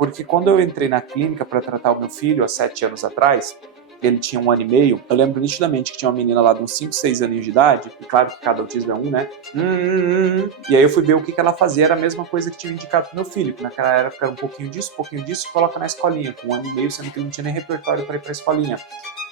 Porque quando eu entrei na clínica para tratar o meu filho, há 7 anos atrás, ele tinha 1 ano e meio, eu lembro nitidamente que tinha uma menina lá de uns 5, 6 aninhos de idade, e claro que cada autismo é um, né? E aí eu fui ver o que ela fazia, era a mesma coisa que tinha indicado pro meu filho, que naquela época era um pouquinho disso, coloca na escolinha, com 1 ano e meio, sendo que ele não tinha nem repertório para ir para a escolinha.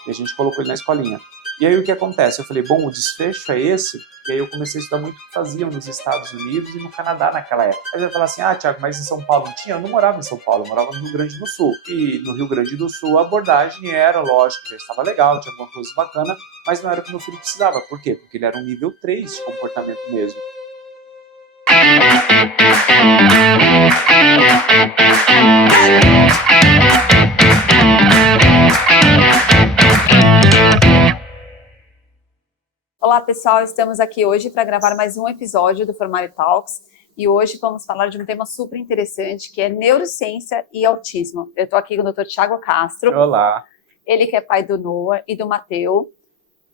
E a gente colocou ele na escolinha. E aí o que acontece? Eu falei, bom, o desfecho é esse? E aí eu comecei a estudar muito o que faziam nos Estados Unidos e no Canadá naquela época. Aí eu ia falar assim, Thiago, mas em São Paulo não tinha? Eu não morava em São Paulo, eu morava no Rio Grande do Sul. E no Rio Grande do Sul a abordagem era, lógico, já estava legal, tinha alguma coisa bacana, mas não era o que meu filho precisava. Por quê? Porque ele era um nível 3 de comportamento mesmo. Olá pessoal, estamos aqui hoje para gravar mais um episódio do Formare Talks e hoje vamos falar de um tema super interessante que é neurociência e autismo. Eu estou aqui com o Dr. Thiago Castro. Olá. Ele que é pai do Noah e do Mateu,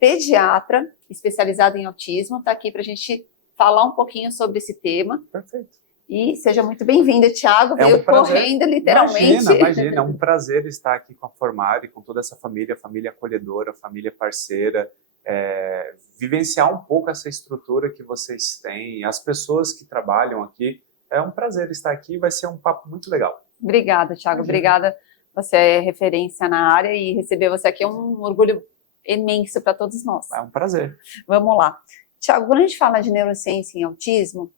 pediatra, especializado em autismo, está aqui para a gente falar um pouquinho sobre esse tema. Perfeito. E seja muito bem-vindo, Thiago, veio correndo literalmente. Imagina, é um prazer estar aqui com a Formare, com toda essa família acolhedora, família parceira, vivenciar um pouco essa estrutura que vocês têm, as pessoas que trabalham aqui. É um prazer estar aqui, vai ser um papo muito legal. Obrigada, Thiago, obrigada. Você é referência na área e receber você aqui é um orgulho imenso para todos nós. É um prazer. Vamos lá. Thiago, quando a gente fala de neurociência em autismo,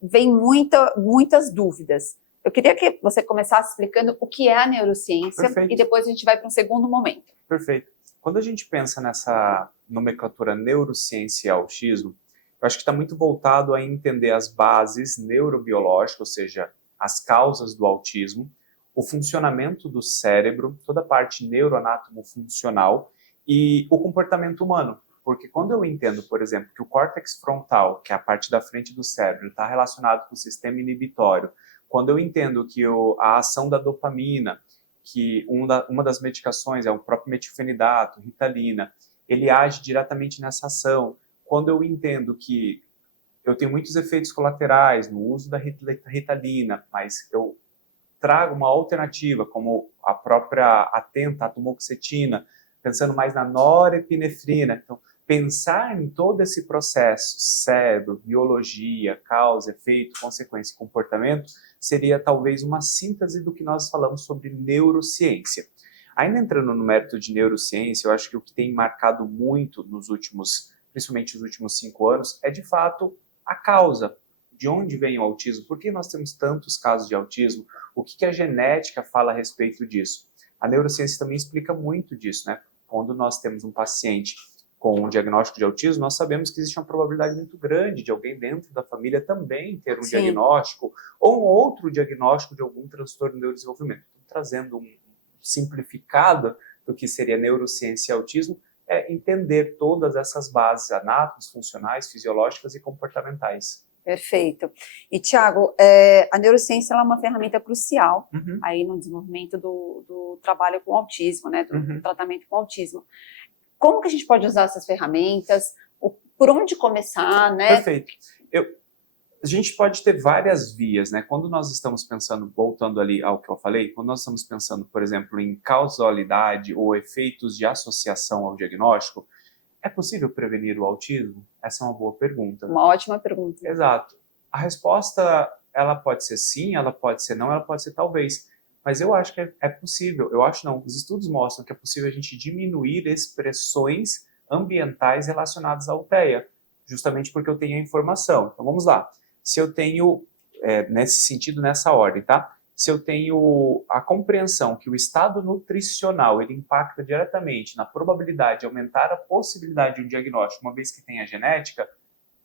vem muitas dúvidas. Eu queria que você começasse explicando o que é a neurociência. Perfeito. E depois a gente vai para um segundo momento. Perfeito. Quando a gente pensa nessa nomenclatura neurociência e autismo, eu acho que está muito voltado a entender as bases neurobiológicas, ou seja, as causas do autismo, o funcionamento do cérebro, toda a parte neuroanatomo-funcional e o comportamento humano. Porque quando eu entendo, por exemplo, que o córtex frontal, que é a parte da frente do cérebro, está relacionado com o sistema inibitório, quando eu entendo que a ação da dopamina, que uma das medicações é o próprio metilfenidato, Ritalina, ele age diretamente nessa ação. Quando eu entendo que eu tenho muitos efeitos colaterais no uso da Ritalina, mas eu trago uma alternativa, como a própria atenta atomoxetina, pensando mais na norepinefrina. Então, pensar em todo esse processo, cérebro, biologia, causa, efeito, consequência e comportamento, seria talvez uma síntese do que nós falamos sobre neurociência. Ainda entrando no mérito de neurociência, eu acho que o que tem marcado muito principalmente nos últimos 5 anos, é de fato a causa. De onde vem o autismo? Por que nós temos tantos casos de autismo? O que a genética fala a respeito disso? A neurociência também explica muito disso, né? Quando nós temos um paciente com um diagnóstico de autismo, nós sabemos que existe uma probabilidade muito grande de alguém dentro da família também ter um diagnóstico ou um outro diagnóstico de algum transtorno de neurodesenvolvimento. Então, trazendo um simplificado do que seria neurociência e autismo, é entender todas essas bases anátomicas, funcionais, fisiológicas e comportamentais. Perfeito. E, Thiago, a neurociência é uma ferramenta crucial aí no desenvolvimento do trabalho com autismo, né, do tratamento com autismo. Como que a gente pode usar essas ferramentas? Por onde começar, né? Perfeito. A gente pode ter várias vias, né? Quando nós estamos pensando, voltando ali ao que eu falei, quando nós estamos pensando, por exemplo, em causalidade ou efeitos de associação ao diagnóstico, é possível prevenir o autismo? Essa é uma boa pergunta. Uma ótima pergunta. Exato. A resposta, ela pode ser sim, ela pode ser não, ela pode ser talvez. Mas eu acho que é possível, eu acho não, os estudos mostram que é possível a gente diminuir expressões ambientais relacionadas à UTEA, justamente porque eu tenho a informação. Então vamos lá, se eu tenho, nesse sentido, nessa ordem, tá? Se eu tenho a compreensão que o estado nutricional ele impacta diretamente na probabilidade de aumentar a possibilidade de um diagnóstico, uma vez que tem a genética,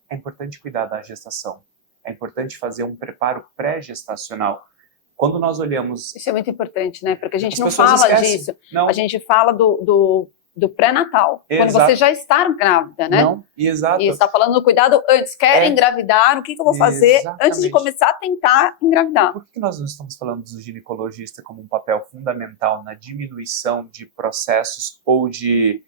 é importante cuidar da gestação. É importante fazer um preparo pré-gestacional. Quando nós olhamos... Isso é muito importante, né? Porque a gente não fala disso. Não. A gente fala do pré-natal. Quando você já está grávida, né? Não, exato. E você está falando do cuidado antes. Quer engravidar, o que eu vou fazer antes de começar a tentar engravidar? Por que nós não estamos falando do ginecologista como um papel fundamental na diminuição de processos ou de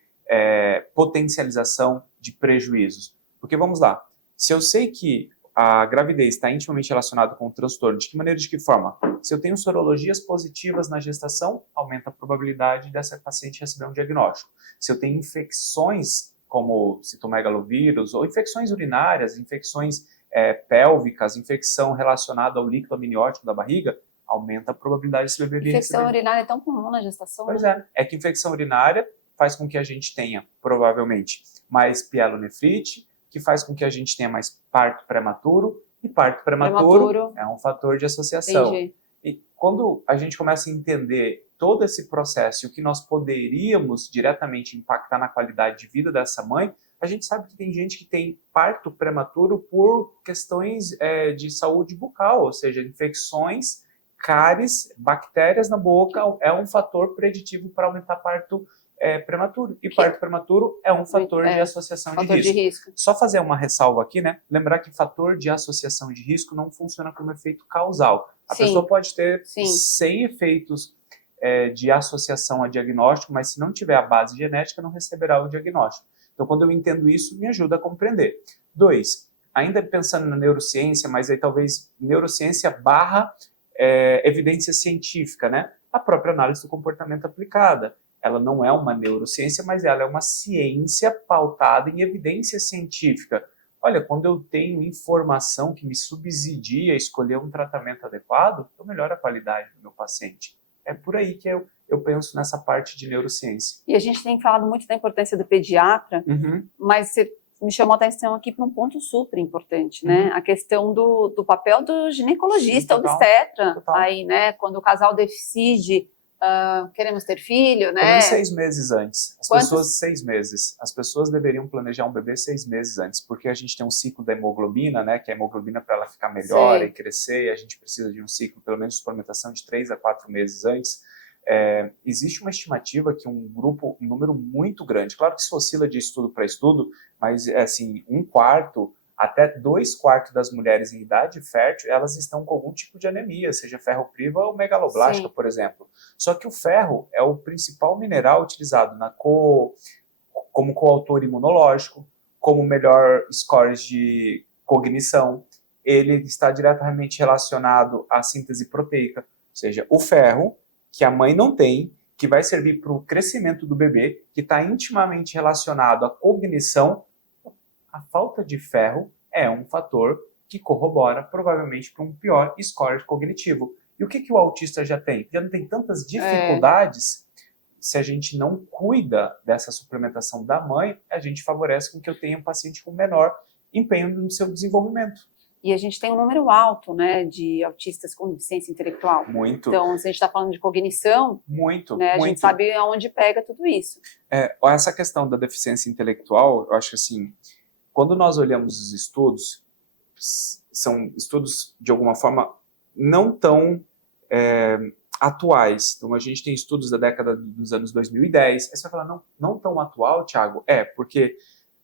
potencialização de prejuízos? Porque, vamos lá, se eu sei que a gravidez está intimamente relacionada com o transtorno. De que maneira, de que forma? Se eu tenho sorologias positivas na gestação, aumenta a probabilidade dessa paciente receber um diagnóstico. Se eu tenho infecções como citomegalovírus, ou infecções urinárias, infecções pélvicas, infecção relacionada ao líquido amniótico da barriga, aumenta a probabilidade desse bebê vir Infecção urinária é tão comum na gestação, Pois né? é que infecção urinária faz com que a gente tenha, provavelmente, mais pielonefrite, que faz com que a gente tenha mais parto prematuro, e parto prematuro é um fator de associação. Entendi. E quando a gente começa a entender todo esse processo e o que nós poderíamos diretamente impactar na qualidade de vida dessa mãe, a gente sabe que tem gente que tem parto prematuro por questões de saúde bucal, ou seja, infecções, cáries, bactérias na boca, é um fator preditivo para aumentar parto prematuro. E parto prematuro é um fator de associação de risco. Só fazer uma ressalva aqui, né? Lembrar que fator de associação de risco não funciona como efeito causal. A pessoa pode ter 100 efeitos de associação a diagnóstico, mas se não tiver a base genética, não receberá o diagnóstico. Então, quando eu entendo isso, me ajuda a compreender. 2, ainda pensando na neurociência, mas aí talvez neurociência barra evidência científica, né? A própria análise do comportamento aplicada. Ela não é uma neurociência, mas ela é uma ciência pautada em evidência científica. Olha, quando eu tenho informação que me subsidia a escolher um tratamento adequado, eu melhoro a qualidade do meu paciente. É por aí que eu penso nessa parte de neurociência. E a gente tem falado muito da importância do pediatra, mas você me chamou a atenção aqui para um ponto super importante, né? A questão do papel do ginecologista, obstetra, aí, né? Quando o casal decide, queremos ter filho, né? Pelo menos 6 meses antes. Pessoas 6 meses. As pessoas deveriam planejar um bebê 6 meses antes, porque a gente tem um ciclo da hemoglobina, né? Que a hemoglobina, para ela ficar melhor e crescer, a gente precisa de um ciclo, pelo menos de suplementação, de 3 a 4 meses antes. Existe uma estimativa que um número muito grande, claro que isso oscila de estudo para estudo, mas assim, 1/4 até 2/4 das mulheres em idade fértil, elas estão com algum tipo de anemia, seja ferropriva ou megaloblástica, por exemplo. Só que o ferro é o principal mineral utilizado como coautor imunológico, como melhor scores de cognição. Ele está diretamente relacionado à síntese proteica, ou seja, o ferro que a mãe não tem, que vai servir para o crescimento do bebê, que está intimamente relacionado à cognição. A falta de ferro é um fator que corrobora, provavelmente, para um pior score cognitivo. E o que o autista já tem? Já não tem tantas dificuldades. Se a gente não cuida dessa suplementação da mãe, a gente favorece com que eu tenha um paciente com menor empenho no seu desenvolvimento. E a gente tem um número alto, né, de autistas com deficiência intelectual. Muito. Então, se a gente está falando de cognição, né, a gente sabe aonde pega tudo isso. Essa questão da deficiência intelectual, eu acho que assim, quando nós olhamos os estudos, são estudos, de alguma forma, não tão atuais. Então, a gente tem estudos da década dos anos 2010. Aí você vai falar, não tão atual, Thiago? Porque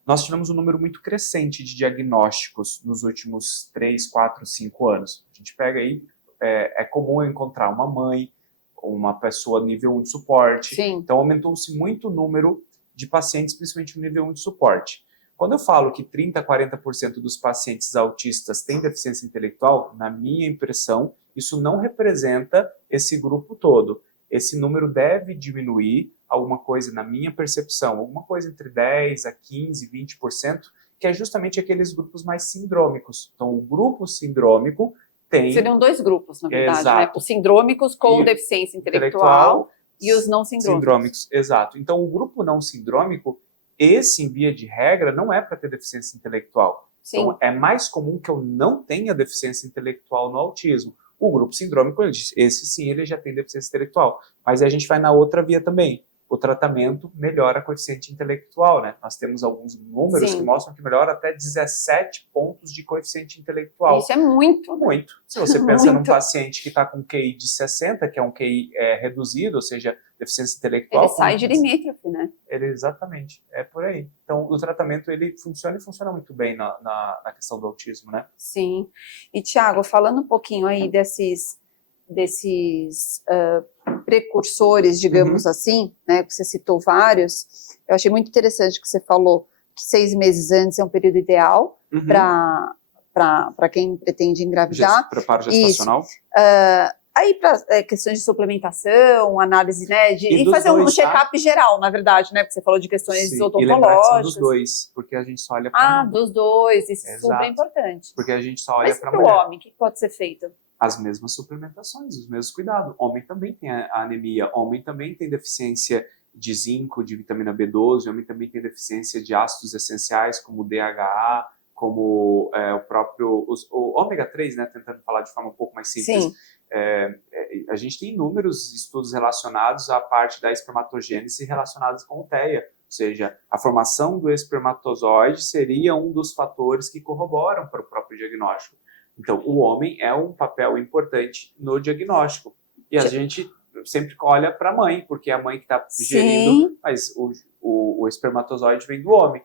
nós tivemos um número muito crescente de diagnósticos nos últimos 3, 4, 5 anos. A gente pega aí, é comum encontrar uma mãe, uma pessoa nível 1 de suporte. Então, aumentou-se muito o número de pacientes, principalmente no nível 1 de suporte. Quando eu falo que 30% a 40% dos pacientes autistas têm deficiência intelectual, na minha impressão, isso não representa esse grupo todo. Esse número deve diminuir, alguma coisa, na minha percepção, alguma coisa entre 10% a 15%, 20%, que é justamente aqueles grupos mais sindrômicos. Então, o grupo sindrômico tem... Seriam 2 grupos, na verdade, né? Os sindrômicos com deficiência intelectual e os não sindrômicos. Exato. Então, o grupo não sindrômico, esse, em via de regra, não é para ter deficiência intelectual. Então, é mais comum que eu não tenha deficiência intelectual no autismo. O grupo sindrômico, esse sim, ele já tem deficiência intelectual. Mas aí a gente vai na outra via também. O tratamento melhora a coeficiente intelectual, né? Nós temos alguns números que mostram que melhora até 17 pontos de coeficiente intelectual. Isso é muito. Muito. Se você pensa num paciente que está com QI de 60, que é um QI reduzido, ou seja, deficiência intelectual... Ele sai de limítrofe, né? Exatamente. É por aí. Então, o tratamento, ele funciona e funciona muito bem na questão do autismo, né? Sim. E, Thiago, falando um pouquinho aí desses precursores, digamos assim, né, que você citou vários, eu achei muito interessante que você falou que 6 meses antes é um período ideal para para quem pretende engravidar. Preparo gestacional. Aí para questões de suplementação, análise, né, e fazer um check-up geral, na verdade, né, porque você falou de questões odontológicas. E lembrar que são dos dois, porque a gente só olha para dos dois, isso é super importante. Porque a gente só olha para mulher. Mas para o homem, o que pode ser feito? As mesmas suplementações, os mesmos cuidados. Homem também tem a anemia, homem também tem deficiência de zinco, de vitamina B12, homem também tem deficiência de ácidos essenciais, como o DHA, como o próprio o ômega 3, né, tentando falar de forma um pouco mais simples. Sim. A gente tem inúmeros estudos relacionados à parte da espermatogênese relacionados com o TEA, ou seja, a formação do espermatozoide seria um dos fatores que corroboram para o próprio diagnóstico. Então, o homem é um papel importante no diagnóstico. E a gente sempre olha para a mãe, porque é a mãe que está gerindo, mas o espermatozoide vem do homem.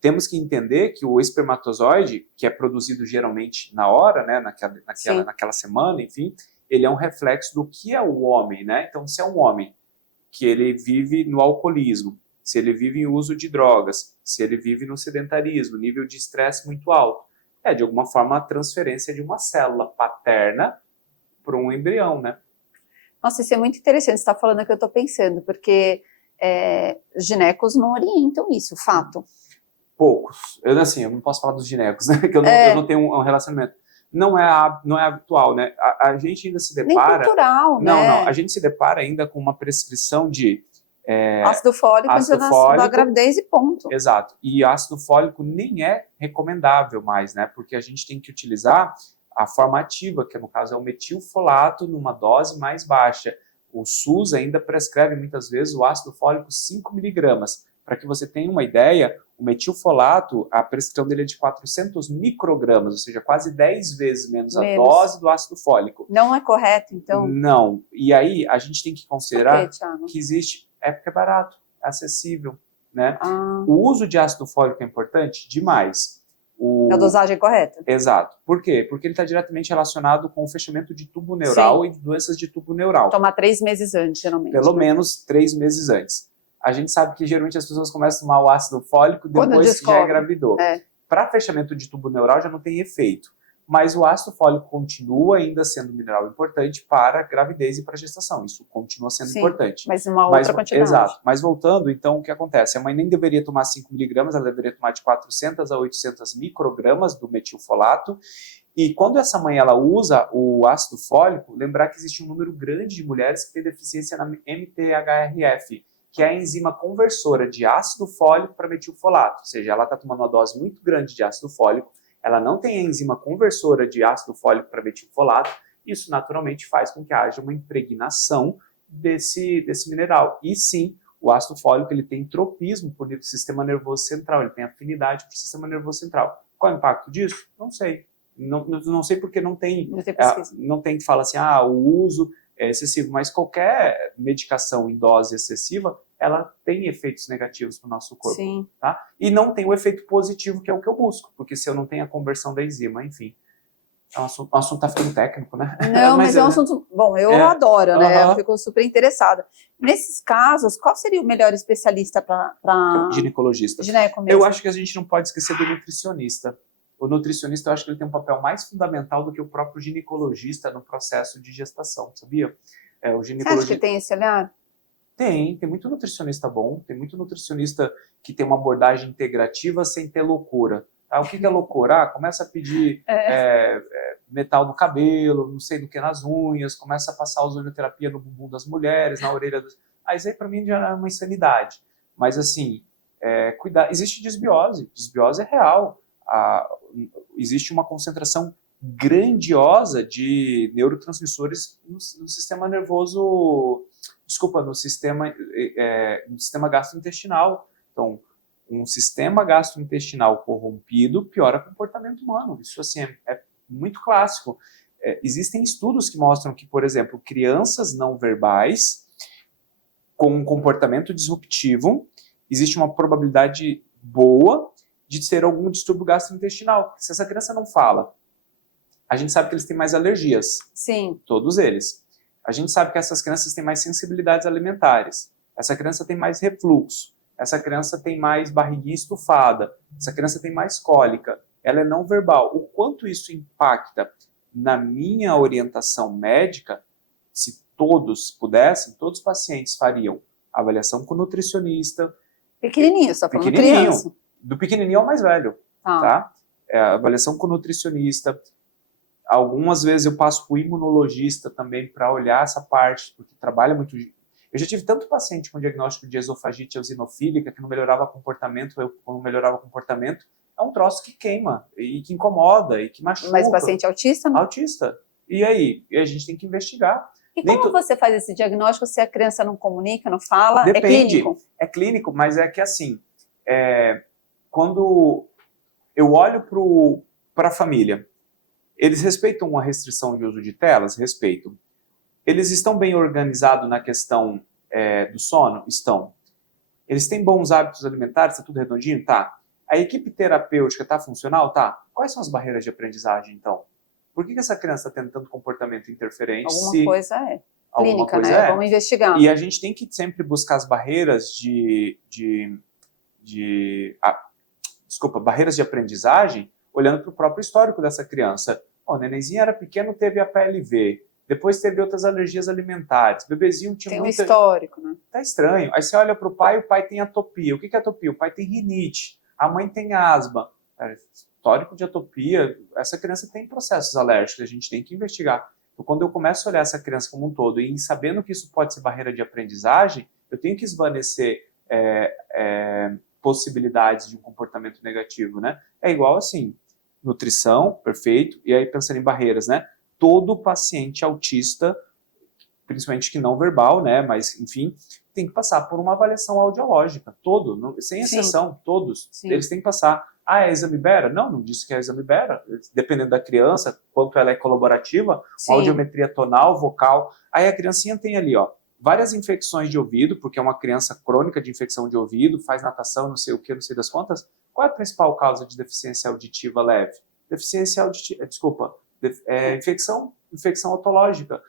Temos que entender que o espermatozoide, que é produzido geralmente na hora, né, naquela semana, enfim, ele é um reflexo do que é o homem, né? Então, se é um homem que ele vive no alcoolismo, se ele vive em uso de drogas, se ele vive no sedentarismo, nível de estresse muito alto, de alguma forma a transferência de uma célula paterna para um embrião, né? Nossa, isso é muito interessante, você está falando o que eu estou pensando, porque ginecos não orientam isso, fato. Poucos. Eu não posso falar dos ginecos, né? Que eu não tenho um relacionamento. Não é habitual, né? A gente ainda se depara... Nem cultural, né? Não, a gente se depara ainda com uma prescrição de... ácido fólico da gravidez e ponto. Exato. E ácido fólico nem é recomendável mais, né? Porque a gente tem que utilizar a forma ativa, que no caso é o metilfolato numa dose mais baixa. O SUS ainda prescreve muitas vezes o ácido fólico 5 miligramas. Para que você tenha uma ideia, o metilfolato, a prescrição dele é de 400 microgramas, ou seja, quase 10 vezes menos a dose do ácido fólico. Não é correto, então? Não. E aí, a gente tem que considerar que existe... porque é barato, é acessível, né? O uso de ácido fólico é importante? Demais. A dosagem correta? Exato. Por quê? Porque ele está diretamente relacionado com o fechamento de tubo neural e doenças de tubo neural. Tomar 3 meses antes, geralmente. Pelo menos 3 meses antes. A gente sabe que geralmente as pessoas começam a tomar o ácido fólico depois que já engravidou. Para fechamento de tubo neural já não tem efeito. Mas o ácido fólico continua ainda sendo um mineral importante para a gravidez e para a gestação. Isso continua sendo importante. Mas uma outra quantidade. Exato. Mas voltando, então, o que acontece? A mãe nem deveria tomar 5 miligramas, ela deveria tomar de 400 a 800 microgramas do metilfolato. E quando essa mãe ela usa o ácido fólico, lembrar que existe um número grande de mulheres que têm deficiência na MTHFR, que é a enzima conversora de ácido fólico para metilfolato. Ou seja, ela está tomando uma dose muito grande de ácido fólico, ela não tem a enzima conversora de ácido fólico para metilfolato, isso naturalmente faz com que haja uma impregnação desse mineral. E sim, o ácido fólico ele tem tropismo por o sistema nervoso central, ele tem afinidade para o sistema nervoso central. Qual é o impacto disso? Não sei. Não sei porque não tem que falar assim, o uso é excessivo, mas qualquer medicação em dose excessiva, ela tem efeitos negativos para o nosso corpo. Sim. Tá? E não tem o efeito positivo, que é o que eu busco, porque se eu não tenho a conversão da enzima, enfim. O assunto tá ficando técnico, né? Não, mas é um assunto... Bom, eu adoro, né? Eu fico super interessada. Nesses casos, qual seria o melhor especialista para... Ginecologista. Gineco mesmo. Eu acho que a gente não pode esquecer do nutricionista. O nutricionista, eu acho que ele tem um papel mais fundamental do que o próprio ginecologista no processo de gestação, sabia? O Você acha que tem esse olhar? Tem muito nutricionista bom, tem muito nutricionista que tem uma abordagem integrativa sem ter loucura. O que é loucura? Começa a pedir metal no cabelo, não sei do que nas unhas, começa a passar ozonioterapia no bumbum das mulheres, na orelha dos... Isso aí para mim já é uma insanidade. Mas assim, cuidar. Existe desbiose é real. Existe uma concentração grandiosa de neurotransmissores no sistema nervoso, no sistema gastrointestinal. Então, um sistema gastrointestinal corrompido piora o comportamento humano. Isso assim é muito clássico. Existem estudos que mostram que, por exemplo, crianças não verbais com um comportamento disruptivo, existe uma probabilidade boa de ter algum distúrbio gastrointestinal. Se essa criança não fala, a gente sabe que eles têm mais alergias. Sim. Todos eles. A gente sabe que essas crianças têm mais sensibilidades alimentares. Essa criança tem mais refluxo. Essa criança tem mais barriguinha estufada. Essa criança tem mais cólica. ela é não verbal. O quanto isso impacta na minha orientação médica, se todos pudessem, todos os pacientes fariam avaliação com nutricionista. Pequenininho, só falando criança. Do pequenininho ao mais velho, tá? Avaliação com nutricionista. Algumas vezes eu passo para o imunologista também para olhar essa parte, porque trabalha muito. Eu já tive tanto paciente com diagnóstico de esofagite eosinofílica que não melhorava comportamento, não melhorava comportamento. É um troço que queima, e que incomoda, e que machuca. Mas paciente autista, não? Autista. E aí? E a gente tem que investigar. E como você faz esse diagnóstico se a criança não comunica, não fala? Depende. É clínico? É clínico, mas é que assim, quando eu olho para a família, eles respeitam a restrição de uso de telas? Respeitam. Eles estão bem organizados na questão do sono? Estão. Eles têm bons hábitos alimentares? Está tudo redondinho? Tá. A equipe terapêutica está funcional? Tá. Quais são as barreiras de aprendizagem, então? Por que essa criança está tendo tanto comportamento interferente? Alguma coisa clínica, coisa né? Vamos investigar. E a gente tem que sempre buscar as barreiras barreiras de aprendizagem, olhando para o próprio histórico dessa criança. O nenenzinho era pequeno, teve a PLV, depois teve outras alergias alimentares, bebezinho tinha tem um histórico, né? Tá estranho. Aí você olha para o pai tem atopia. O que é atopia? O pai tem rinite, a mãe tem asma. Histórico de atopia, essa criança tem processos alérgicos, a gente tem que investigar. Então, quando eu começo a olhar essa criança como um todo e sabendo que isso pode ser barreira de aprendizagem, eu tenho que esvanecer possibilidades de um comportamento negativo, né? É igual assim, nutrição, perfeito, e aí pensando em barreiras, né? Todo paciente autista, principalmente que não verbal, né? Mas, enfim, tem que passar por uma avaliação audiológica, sem exceção, sim. Todos. Sim. Eles têm que passar. É exame Bera? Não disse que é exame Bera. Dependendo da criança, quanto ela é colaborativa, audiometria tonal, vocal. Aí a criancinha tem ali, ó, várias infecções de ouvido, porque é uma criança crônica de infecção de ouvido, faz natação, não sei o que, não sei das quantas. Qual é a principal causa de deficiência auditiva leve? Deficiência auditiva, infecção otológica.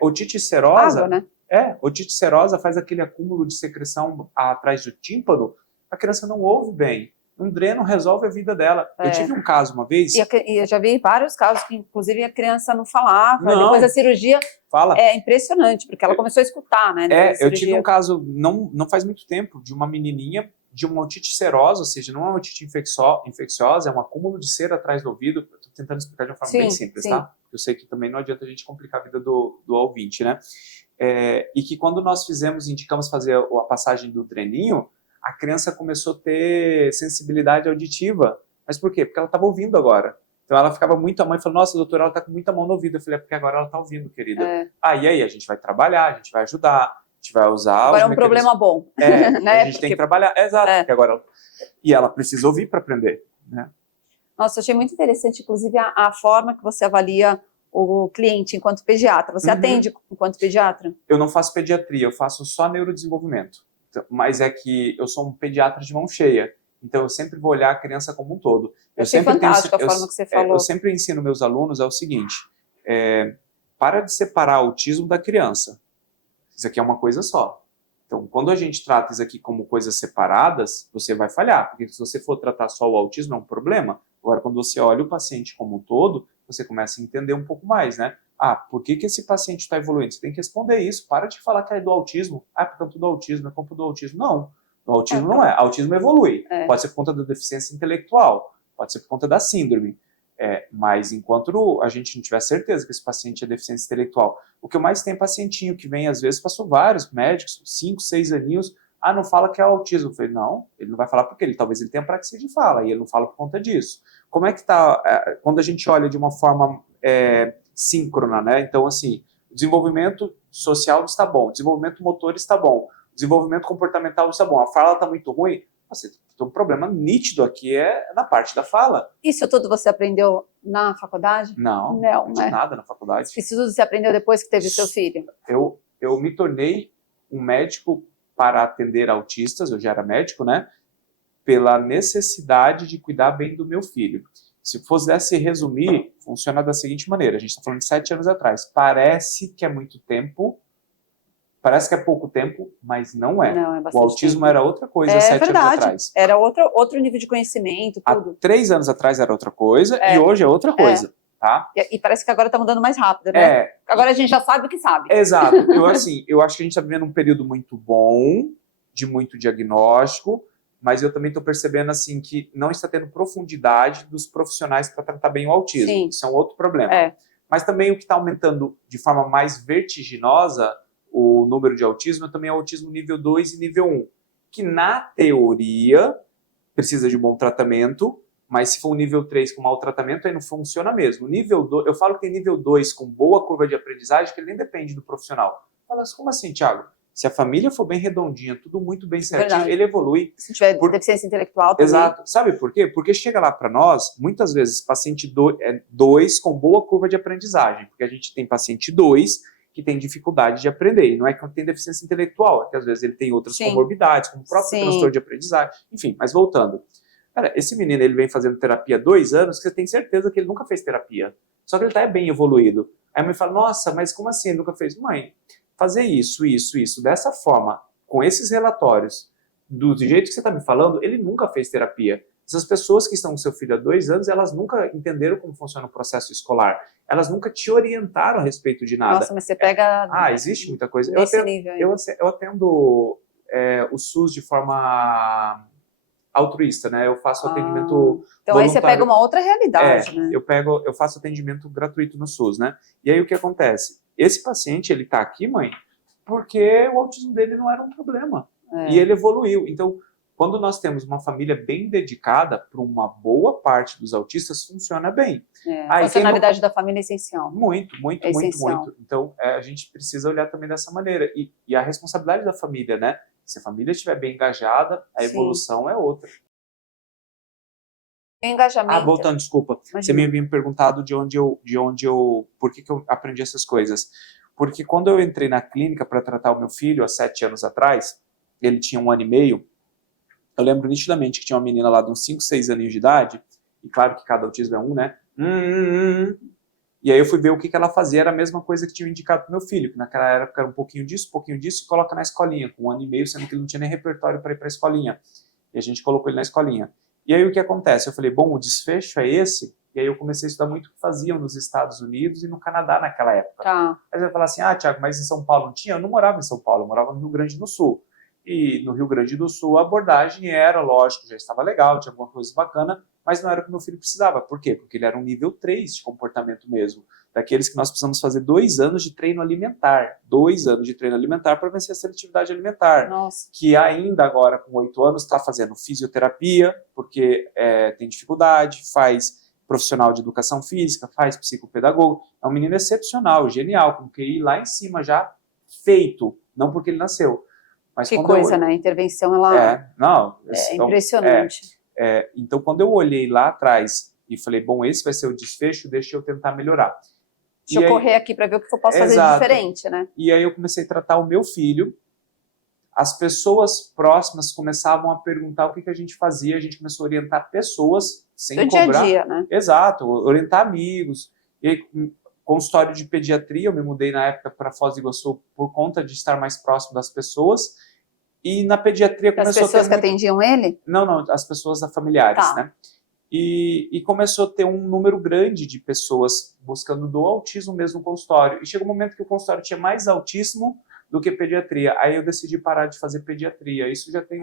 Otite serosa. Água, né? Otite serosa faz aquele acúmulo de secreção atrás do tímpano, a criança não ouve bem. Um dreno resolve a vida dela. Eu tive um caso uma vez... E eu já vi vários casos que, inclusive, a criança não falava. Depois da cirurgia, é impressionante, porque ela começou a escutar, né? Eu tive um caso, não faz muito tempo, de uma menininha de uma otite serosa, ou seja, não é uma otite infecciosa, é um acúmulo de cera atrás do ouvido. Estou tentando explicar de uma forma bem simples, tá? Eu sei que também não adianta a gente complicar a vida do ouvinte, né? E que quando nós indicamos fazer a passagem do dreninho, a criança começou a ter sensibilidade auditiva. Mas por quê? Porque ela estava ouvindo agora. Então ela ficava muito, a mãe falou, nossa, doutora, ela está com muita mão no ouvido. Eu falei, porque agora ela está ouvindo, querida. E aí a gente vai trabalhar, a gente vai ajudar, a gente vai usar... Agora é um problema bom. Né? A gente tem que trabalhar, exato, porque agora... E ela precisa ouvir para aprender, né? Nossa, eu achei muito interessante, inclusive, a forma que você avalia o cliente enquanto pediatra. Você atende enquanto pediatra? Eu não faço pediatria, eu faço só neurodesenvolvimento. Mas é que eu sou um pediatra de mão cheia, então eu sempre vou olhar a criança como um todo. Eu achei fantástico a forma que você falou. Eu sempre ensino meus alunos o seguinte, para de separar o autismo da criança. Isso aqui é uma coisa só. Então, quando a gente trata isso aqui como coisas separadas, você vai falhar, porque se você for tratar só o autismo é um problema. Agora, quando você olha o paciente como um todo, você começa a entender um pouco mais, né? Por que esse paciente está evoluindo? Você tem que responder isso. Para de falar que é do autismo. Porque é tudo autismo, é culpa do autismo. Não. O autismo não é. O autismo evolui. Pode ser por conta da deficiência intelectual. Pode ser por conta da síndrome. Mas enquanto a gente não tiver certeza que esse paciente é deficiência intelectual. O que eu mais tenho é pacientinho que vem, às vezes, passou vários médicos, 5, 6 aninhos. Não fala que é autismo. Eu falei, não, ele não vai falar porque talvez ele tenha praxia de fala. E ele não fala por conta disso. Como é que está, quando a gente olha de uma forma... síncrona, né? Então, assim, o desenvolvimento social está bom, o desenvolvimento motor está bom, o desenvolvimento comportamental está bom, a fala está muito ruim, você tem um problema nítido aqui na parte da fala. Isso tudo você aprendeu na faculdade? Não de nada na faculdade. Isso tudo você aprendeu depois que teve seu filho? Eu me tornei um médico para atender autistas, eu já era médico, né? Pela necessidade de cuidar bem do meu filho. Se pudesse resumir, funciona da seguinte maneira. A gente está falando de 7 anos atrás. Parece que é muito tempo, Parece que é pouco tempo, mas não é. Não, é bastante O autismo tempo. era outra coisa 7 anos atrás. Era outro nível de conhecimento, tudo. Há 3 anos atrás era outra coisa e hoje é outra coisa. Tá? E parece que agora está mudando mais rápido, né? Agora a gente já sabe o que sabe. Exato. Eu acho que a gente está vivendo um período muito bom, de muito diagnóstico, mas eu também estou percebendo assim que não está tendo profundidade dos profissionais para tratar bem o autismo. Sim. Isso é um outro problema. Mas também o que está aumentando de forma mais vertiginosa o número de autismo é também o autismo nível 2 e nível 1, que na teoria precisa de bom tratamento, mas se for um nível 3 com mau tratamento, aí não funciona mesmo. Nível 2, eu falo que tem nível 2 com boa curva de aprendizagem, que ele nem depende do profissional. Fala assim, como assim, Thiago? Se a família for bem redondinha, tudo muito bem certinho, ele evolui. Se tiver deficiência intelectual também. Exato. Sabe por quê? Porque chega lá para nós, muitas vezes, paciente 2 com boa curva de aprendizagem, porque a gente tem paciente 2 que tem dificuldade de aprender, e não é que tem deficiência intelectual, é que às vezes ele tem outras comorbidades, como o próprio transtorno de aprendizagem. Enfim, mas voltando. Cara, esse menino, ele vem fazendo terapia há 2 anos, que você tem certeza que ele nunca fez terapia. Só que ele tá bem evoluído. Aí a mãe fala, nossa, mas como assim ele nunca fez? Mãe, fazer isso, dessa forma, com esses relatórios, do jeito que você tá me falando, ele nunca fez terapia. Essas pessoas que estão com seu filho há 2 anos, elas nunca entenderam como funciona o processo escolar. Elas nunca te orientaram a respeito de nada. Nossa, mas você pega... existe muita coisa. Eu atendo o SUS de forma altruísta, né? Eu faço atendimento então aí você pega uma outra realidade, né? Eu faço atendimento gratuito no SUS, né? E aí o que acontece? Esse paciente, ele tá aqui, mãe, porque o autismo dele não era um problema. E ele evoluiu. Então, quando nós temos uma família bem dedicada, para uma boa parte dos autistas, funciona bem. A funcionalidade da família é essencial. Muito. Então, a gente precisa olhar também dessa maneira. E a responsabilidade da família, né? Se a família estiver bem engajada, a evolução é outra. Engajamento. Voltando, desculpa. Imagina. Você me havia perguntado por que eu aprendi essas coisas. Porque quando eu entrei na clínica para tratar o meu filho, há 7 anos atrás, ele tinha 1 ano e meio, eu lembro nitidamente que tinha uma menina lá de uns 5, 6 aninhos de idade, e claro que cada autismo é um, né? E aí eu fui ver o que ela fazia, era a mesma coisa que tinha indicado pro meu filho, que naquela época era um pouquinho disso, e coloca na escolinha, com 1 ano e meio, sendo que ele não tinha nem repertório para ir para a escolinha. E a gente colocou ele na escolinha. E aí o que acontece? Eu falei, bom, o desfecho é esse, e aí eu comecei a estudar muito o que faziam nos Estados Unidos e no Canadá naquela época. Aí você vai falar assim, Thiago, mas em São Paulo não tinha? Eu não morava em São Paulo, eu morava no Rio Grande do Sul. E no Rio Grande do Sul a abordagem era, lógico, já estava legal, tinha alguma coisa bacana, mas não era o que meu filho precisava. Por quê? Porque ele era um nível 3 de comportamento mesmo. Daqueles que nós precisamos fazer 2 anos de treino alimentar. 2 anos de treino alimentar para vencer a seletividade alimentar. Nossa. Que ainda agora, com 8 anos, está fazendo fisioterapia, porque tem dificuldade, faz profissional de educação física, faz psicopedagogo. É um menino excepcional, genial, com QI lá em cima já feito, não porque ele nasceu. Mas que coisa, né? A intervenção, ela é impressionante. Então, quando eu olhei lá atrás e falei, bom, esse vai ser o desfecho, deixa eu tentar melhorar. Deixa eu correr aqui para ver o que eu posso fazer de diferente, né? E aí eu comecei a tratar o meu filho. As pessoas próximas começavam a perguntar o que a gente fazia. A gente começou a orientar pessoas sem cobrar. Do dia a dia, né? Exato, orientar amigos. E aí, consultório de pediatria, eu me mudei na época para Foz do Iguaçu por conta de estar mais próximo das pessoas. E na pediatria começou a ter... As pessoas que atendiam ele? Não, as pessoas familiares, né? E começou a ter um número grande de pessoas buscando do autismo mesmo no consultório. E chegou um momento que o consultório tinha mais autismo do que pediatria. Aí eu decidi parar de fazer pediatria. Isso já tem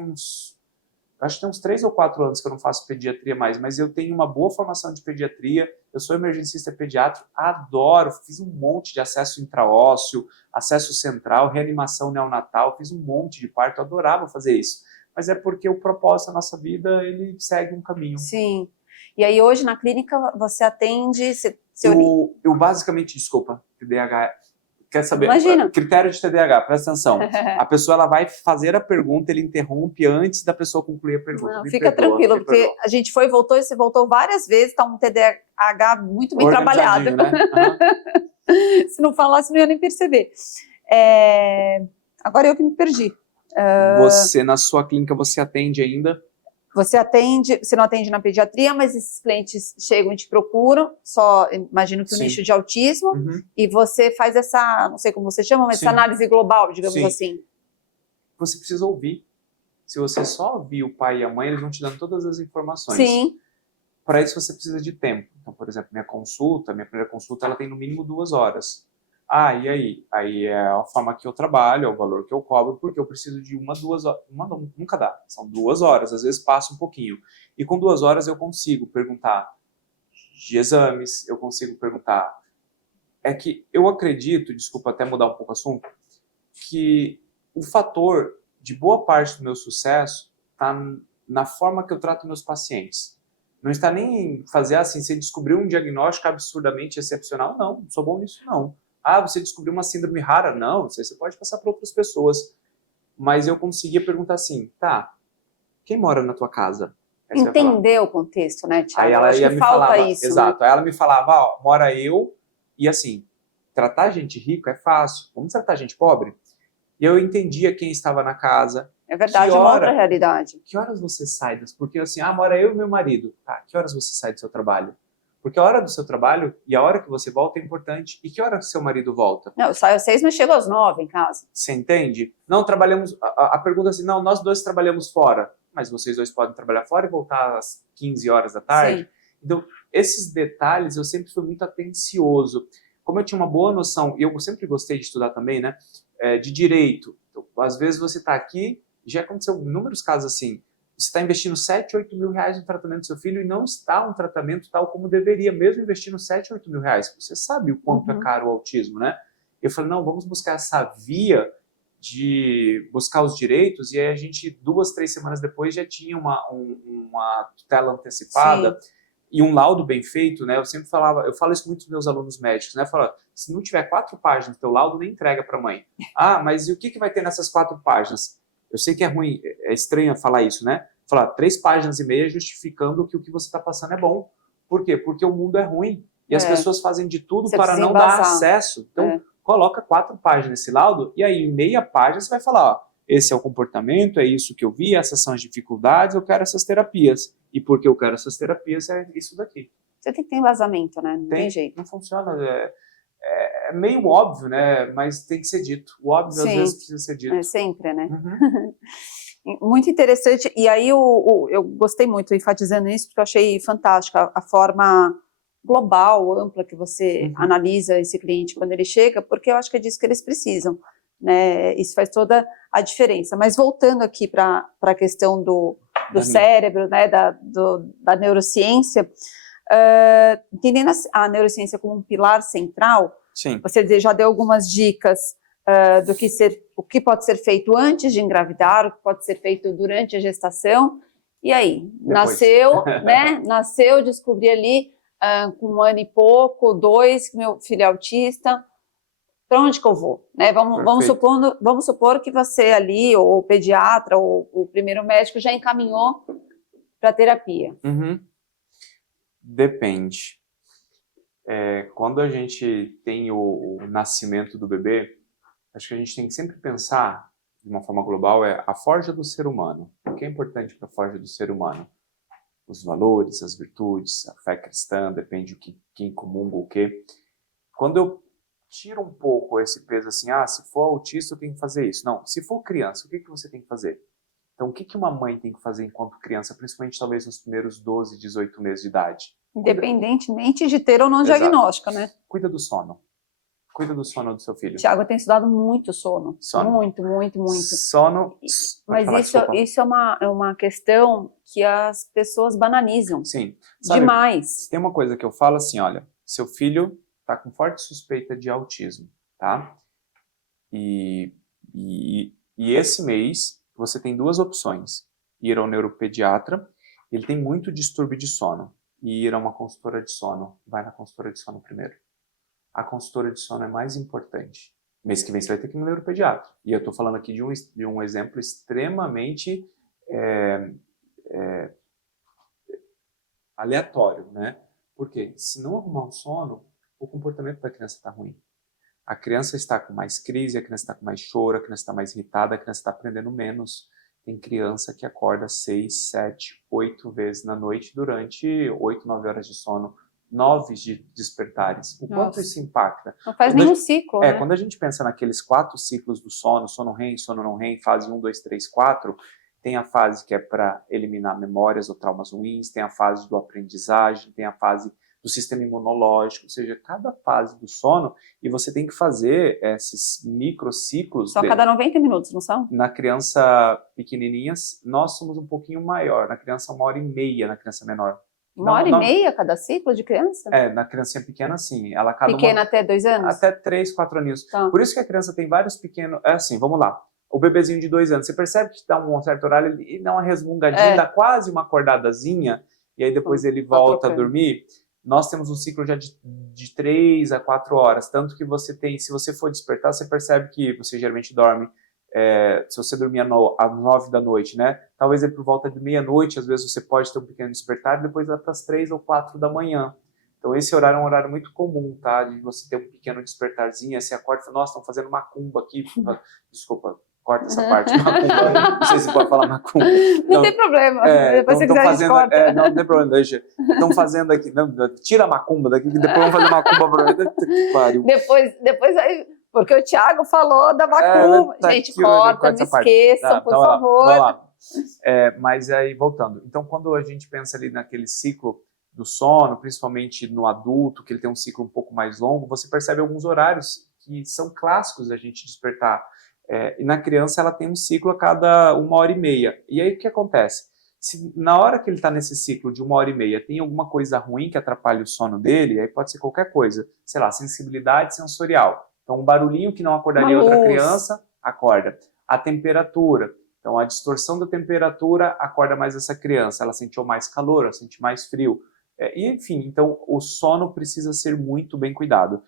acho que tem uns 3 ou 4 anos que eu não faço pediatria mais, mas eu tenho uma boa formação de pediatria, eu sou emergencista pediátrico, adoro, fiz um monte de acesso intraósseo, acesso central, reanimação neonatal, fiz um monte de parto, eu adorava fazer isso. Mas é porque o propósito da nossa vida, ele segue um caminho. Sim. E aí hoje na clínica você atende... Eu basicamente, desculpa, TDAH... Quer saber? Imagina. Critério de TDAH, presta atenção. A pessoa ela vai fazer a pergunta, ele interrompe antes da pessoa concluir a pergunta. Não, fica tranquilo, porque a gente foi e voltou, e você voltou várias vezes, tá um TDAH muito bem trabalhado. Né? Uhum. Se não falasse, não ia nem perceber. Agora eu que me perdi. Você, na sua clínica, você atende ainda? Você não atende na pediatria, mas esses clientes chegam e te procuram, só imagino que o nicho de autismo, e você faz essa, não sei como você chama, mas essa análise global, digamos assim. Você precisa ouvir. Se você só ouvir o pai e a mãe, eles vão te dando todas as informações. Sim. Para isso você precisa de tempo. Então, por exemplo, minha primeira consulta, ela tem no mínimo 2 horas. Ah, e aí? Aí é a forma que eu trabalho, é o valor que eu cobro, porque eu preciso de 1, 2 horas. Nunca dá, são 2 horas, às vezes passa um pouquinho. E com 2 horas eu consigo perguntar de exames, eu consigo perguntar... É que eu acredito, desculpa até mudar um pouco o assunto, que o fator de boa parte do meu sucesso está na forma que eu trato meus pacientes. Não está nem em fazer assim, você descobriu um diagnóstico absurdamente excepcional, não sou bom nisso, não. Ah, você descobriu uma síndrome rara? Não, isso aí você pode passar para outras pessoas. Mas eu conseguia perguntar assim, tá, quem mora na tua casa? Entender o contexto, né, Thiago? Aí ela acho ia que me falta falava, isso, exato. né? Aí ela me falava, ó, mora eu, e assim, tratar gente rica é fácil. Vamos tratar gente pobre? E eu entendia quem estava na casa. É verdade, é uma outra realidade. Que horas você sai? Porque assim, mora eu e meu marido. Tá, que horas você sai do seu trabalho? Porque a hora do seu trabalho e a hora que você volta é importante. E que hora que seu marido volta? Não, eu saio às 6, mas chego às 9 em casa. Você entende? Não, trabalhamos... A pergunta é assim, não, nós dois trabalhamos fora. Mas vocês dois podem trabalhar fora e voltar às 15 horas da tarde? Sim. Então, esses detalhes eu sempre fui muito atencioso. Como eu tinha uma boa noção, e eu sempre gostei de estudar também, né? De direito. Então, às vezes você está aqui, já aconteceu inúmeros casos assim, você está investindo 7, 8 mil reais no tratamento do seu filho e não está um tratamento tal como deveria, mesmo investindo 7, 8 mil reais. Você sabe o quanto é caro o autismo, né? Eu falei, não, vamos buscar essa via de buscar os direitos, e aí a gente, 2, 3 semanas depois, já tinha uma tutela antecipada. Sim. E um laudo bem feito, né? Eu sempre falava, eu falo isso muito para meus alunos médicos, né? Eu falo, se não tiver 4 páginas do teu laudo, nem entrega para a mãe. Ah, mas e o que vai ter nessas 4 páginas? Eu sei que é ruim, é estranho falar isso, né? Falar 3 páginas e meia justificando que o que você está passando é bom. Por quê? Porque o mundo é ruim e as pessoas fazem de tudo para não dar acesso. Então, coloca 4 páginas nesse laudo e aí em meia página você vai falar, ó, esse é o comportamento, é isso que eu vi, essas são as dificuldades, eu quero essas terapias. E porque eu quero essas terapias é isso daqui. Você tem que ter embasamento, né? Não tem jeito. Não funciona. É meio óbvio, né? Mas tem que ser dito. O óbvio, às vezes, precisa ser dito. É sempre, né? Muito interessante. E aí eu gostei muito, enfatizando isso, porque eu achei fantástica a forma global, ampla que você analisa esse cliente quando ele chega, porque eu acho que é disso que eles precisam. Né? Isso faz toda a diferença. Mas voltando aqui para a questão do cérebro, né? da neurociência, entendendo a neurociência como um pilar central, sim, você já deu algumas dicas o que pode ser feito antes de engravidar, o que pode ser feito durante a gestação. E aí, nasceu, né? Nasceu, descobri ali com 1 ano e pouco, 2, que meu filho é autista. Para onde que eu vou? Né? Vamos supor que você ali, ou o pediatra, ou o primeiro médico já encaminhou para terapia. Depende. Quando a gente tem o nascimento do bebê, acho que a gente tem que sempre pensar, de uma forma global, a forja do ser humano. O que é importante para a forja do ser humano? Os valores, as virtudes, a fé cristã, depende de quem comunga o quê. Quando eu tiro um pouco esse peso assim, se for autista eu tenho que fazer isso. Não, se for criança, o que você tem que fazer? Então, o que uma mãe tem que fazer enquanto criança, principalmente talvez nos primeiros 12, 18 meses de idade? Independentemente de ter ou não diagnóstico, né? Cuida do sono. Cuida do sono do seu filho. Tiago, eu tenho estudado muito sono. Muito, muito, muito. Sono. Mas isso é uma questão que as pessoas banalizam. Sim. Demais. Tem uma coisa que eu falo assim, olha, seu filho está com forte suspeita de autismo, tá? E esse mês você tem 2 opções. Ir ao neuropediatra, ele tem muito distúrbio de sono, e ir a uma consultora de sono. Vai na consultora de sono primeiro. A consultora de sono é mais importante. Mês que vem você vai ter que ir no neuropediatra. E eu estou falando aqui de um exemplo extremamente aleatório, né? Porque se não arrumar um sono, o comportamento da criança está ruim. A criança está com mais crise, a criança está com mais choro, a criança está mais irritada, a criança está aprendendo menos. Tem criança que acorda 6, 7, 8 vezes na noite durante 8, 9 horas de sono, 9 de despertares. O quanto isso impacta? Não faz nenhum ciclo, né? Quando a gente pensa naqueles 4 ciclos do sono, sono REM, sono não REM, fase 1, 2, 3, 4, tem a fase que é para eliminar memórias ou traumas ruins, tem a fase do aprendizagem, tem a fase do sistema imunológico, ou seja, cada fase do sono, e você tem que fazer esses microciclos. Só cada 90 minutos, não são? Na criança pequenininha, nós somos um pouquinho maior, na criança 1h30, na criança menor. 1h30 cada ciclo de criança? Na criancinha pequena, sim. Ela pequena até 2 anos? Até 3, 4 aninhos. Tá. Por isso que a criança tem vários pequenos... vamos lá. O bebezinho de 2 anos, você percebe que dá um certo horário, ele dá uma resmungadinha, dá quase uma acordadazinha, e aí depois ele volta a dormir. Nós temos um ciclo já de 3 a 4 horas, tanto que você tem, se você for despertar, você percebe que você geralmente dorme, se você dormir às 9 da noite, né? Talvez por volta de meia-noite, às vezes você pode ter um pequeno despertar, depois vai para as 3 ou 4 da manhã. Então esse horário é um horário muito comum, tá? De você ter um pequeno despertarzinho, aí você acorda e fala, nossa, estão fazendo macumba aqui. Desculpa, corta essa parte, macumba. Não sei se pode falar macumba. Não tem problema, depois você quiser fazendo, a gente corta. não tem problema, deixa. Estão fazendo aqui, tira a macumba daqui, que depois vamos fazer macumba pra mim. Depois aí, porque o Thiago falou da macumba. Gente, corta, não esqueçam, por favor. Vamos lá. Mas aí, voltando. Então, quando a gente pensa ali naquele ciclo do sono, principalmente no adulto, que ele tem um ciclo um pouco mais longo, você percebe alguns horários que são clássicos da gente despertar. E na criança ela tem um ciclo a cada 1h30. E aí o que acontece? Se na hora que ele está nesse ciclo de 1h30 tem alguma coisa ruim que atrapalha o sono dele, aí pode ser qualquer coisa. Sei lá, sensibilidade sensorial. Então um barulhinho que não acordaria outra criança, acorda. A temperatura. Então a distorção da temperatura acorda mais essa criança. Ela sentiu mais calor, ela sente mais frio. Enfim, então o sono precisa ser muito bem cuidado.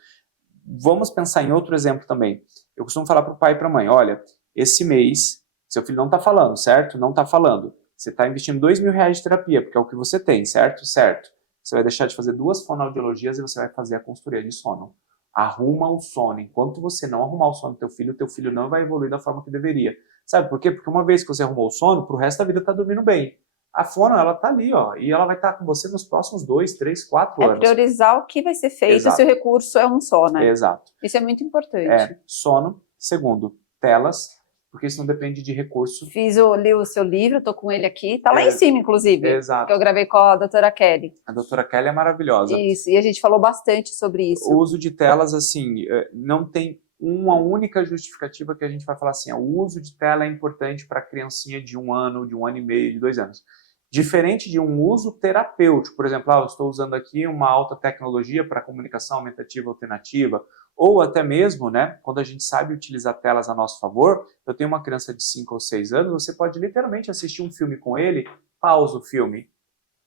Vamos pensar em outro exemplo também. Eu costumo falar para o pai e para a mãe, olha, esse mês, seu filho não está falando, certo? Não está falando. Você está investindo R$2.000 de terapia, porque é o que você tem, certo? Certo. Você vai deixar de fazer 2 fonoaudiologias e você vai fazer a consultoria de sono. Arruma o sono. Enquanto você não arrumar o sono do teu filho não vai evoluir da forma que deveria. Sabe por quê? Porque uma vez que você arrumou o sono, pro resto da vida tá dormindo bem. A fono, ela tá ali, ó, e ela vai estar com você nos próximos 2, 3, 4 anos. Priorizar o que vai ser feito se o recurso é um só, né? Exato. Isso é muito importante. Sono. Segundo, telas, porque isso não depende de recurso. Li o seu livro, estou com ele aqui, tá lá em cima, inclusive. Exato. Que eu gravei com a doutora Kelly. A doutora Kelly é maravilhosa. Isso, e a gente falou bastante sobre isso. O uso de telas, assim, não tem uma única justificativa que a gente vai falar assim, o uso de tela é importante para a criancinha de 1 ano, de 1 ano e meio, de 2 anos. Diferente de um uso terapêutico, por exemplo, eu estou usando aqui uma alta tecnologia para comunicação aumentativa alternativa, ou até mesmo, né, quando a gente sabe utilizar telas a nosso favor, eu tenho uma criança de 5 ou 6 anos, você pode literalmente assistir um filme com ele, pausa o filme.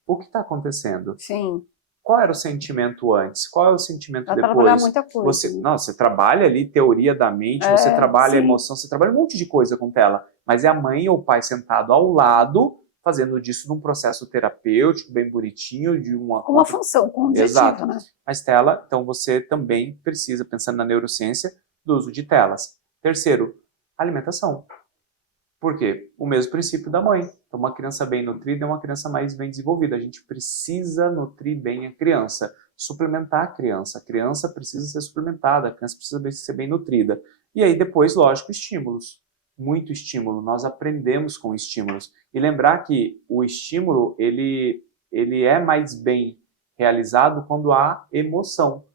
O que está acontecendo? Sim. Qual era o sentimento antes? Qual é o sentimento depois? Trabalhar muita coisa. Você trabalha ali teoria da mente, você trabalha emoção, você trabalha um monte de coisa com tela, mas é a mãe ou o pai sentado ao lado, fazendo disso num processo terapêutico, bem bonitinho, de uma função, com um objetivo, exato, né? Mas tela, então você também precisa, pensando na neurociência, do uso de telas. Terceiro, alimentação. Por quê? O mesmo princípio da mãe. Então, uma criança bem nutrida é uma criança mais bem desenvolvida. A gente precisa nutrir bem a criança, suplementar a criança. A criança precisa ser suplementada, a criança precisa ser bem nutrida. E aí, depois, lógico, estímulos. Muito estímulo. Nós aprendemos com estímulos. E lembrar que o estímulo, ele é mais bem realizado quando há emoção.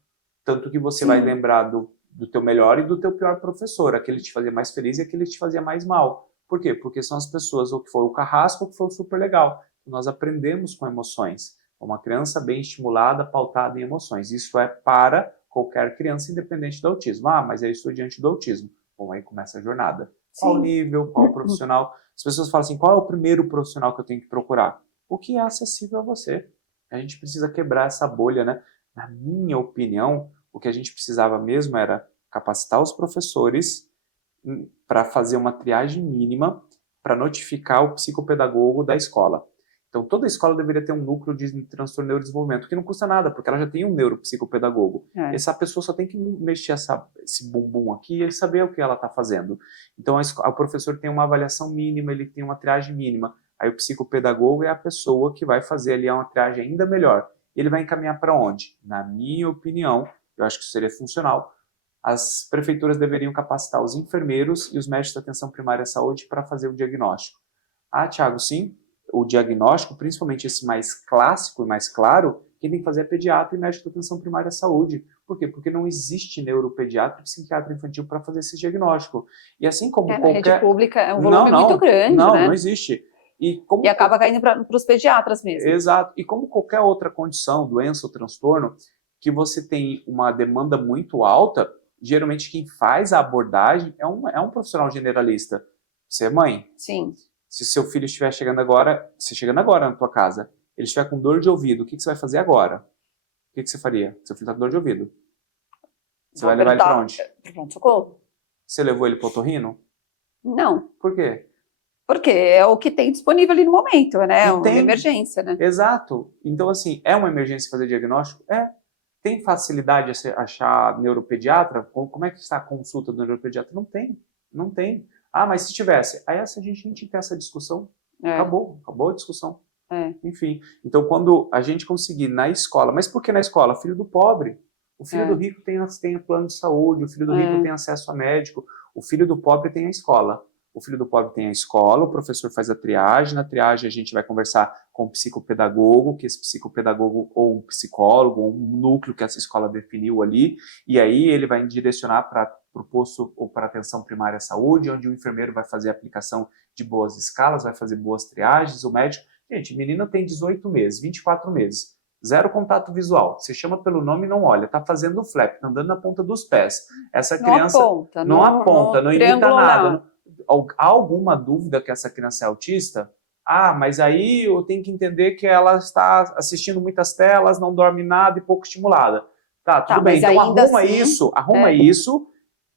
Tanto que você vai lembrar do teu melhor e do teu pior professor. Aquele que te fazia mais feliz e aquele que te fazia mais mal. Por quê? Porque são as pessoas, ou que foi o carrasco, ou que foi o super legal. Nós aprendemos com emoções. Uma criança bem estimulada, pautada em emoções. Isso é para qualquer criança, independente do autismo. Mas eu estou diante do autismo. Bom, aí começa a jornada. Qual nível, qual profissional? As pessoas falam assim, qual é o primeiro profissional que eu tenho que procurar? O que é acessível a você? A gente precisa quebrar essa bolha, né? Na minha opinião, o que a gente precisava mesmo era capacitar os professores para fazer uma triagem mínima para notificar o psicopedagogo da escola. Então, toda escola deveria ter um núcleo de transtorno de neurodesenvolvimento, que não custa nada, porque ela já tem um neuropsicopedagogo. Essa pessoa só tem que mexer esse bumbum aqui e saber o que ela está fazendo. Então, o professor tem uma avaliação mínima, ele tem uma triagem mínima. Aí o psicopedagogo é a pessoa que vai fazer ali uma triagem ainda melhor. Ele vai encaminhar para onde? Na minha opinião, eu acho que isso seria funcional, as prefeituras deveriam capacitar os enfermeiros e os médicos da atenção primária à saúde para fazer o diagnóstico. Ah, Thiago, sim, o diagnóstico, principalmente esse mais clássico e mais claro, quem tem que fazer é pediatra e médico da atenção primária à saúde. Por quê? Porque não existe neuropediatra e psiquiatra infantil para fazer esse diagnóstico. E assim como qualquer... Na rede pública é um volume muito grande, né? Não existe. E acaba caindo para os pediatras mesmo. Exato. E como qualquer outra condição, doença ou transtorno, que você tem uma demanda muito alta, geralmente quem faz a abordagem é um profissional generalista. Você é mãe? Sim. Se seu filho estiver chegando agora na tua casa, ele estiver com dor de ouvido, o que você vai fazer agora? O que você faria? Seu filho está com dor de ouvido. Você vai levar ele para onde? Pronto-socorro. Você levou ele para o otorrino? Não. Por quê? Porque é o que tem disponível ali no momento, né? É uma emergência, né? Exato. Então, assim, é uma emergência fazer diagnóstico? É. Tem facilidade de achar neuropediatra? Como é que está a consulta do neuropediatra? Não tem. Não tem. Ah, mas se tivesse. Aí a gente não tinha que ter essa discussão. Acabou a discussão. Enfim. Então, quando a gente conseguir na escola, mas por que na escola? Filho do pobre. O filho do rico tem plano de saúde, o filho do rico tem acesso a médico, o filho do pobre tem a escola. O filho do pobre tem a escola, o professor faz a triagem, na triagem a gente vai conversar com o psicopedagogo, que esse psicopedagogo ou um psicólogo, ou um núcleo que essa escola definiu ali, e aí ele vai direcionar para o posto ou para a atenção primária à saúde, onde o enfermeiro vai fazer a aplicação de boas escalas, vai fazer boas triagens, o médico... Gente, menina tem 18 meses, 24 meses, zero contato visual, você chama pelo nome e não olha, tá fazendo o flap, tá andando na ponta dos pés. Essa criança não aponta, não imita nada. Há alguma dúvida que essa criança é autista? Ah, mas aí eu tenho que entender que ela está assistindo muitas telas, não dorme nada e pouco estimulada. Tá, tudo bem, então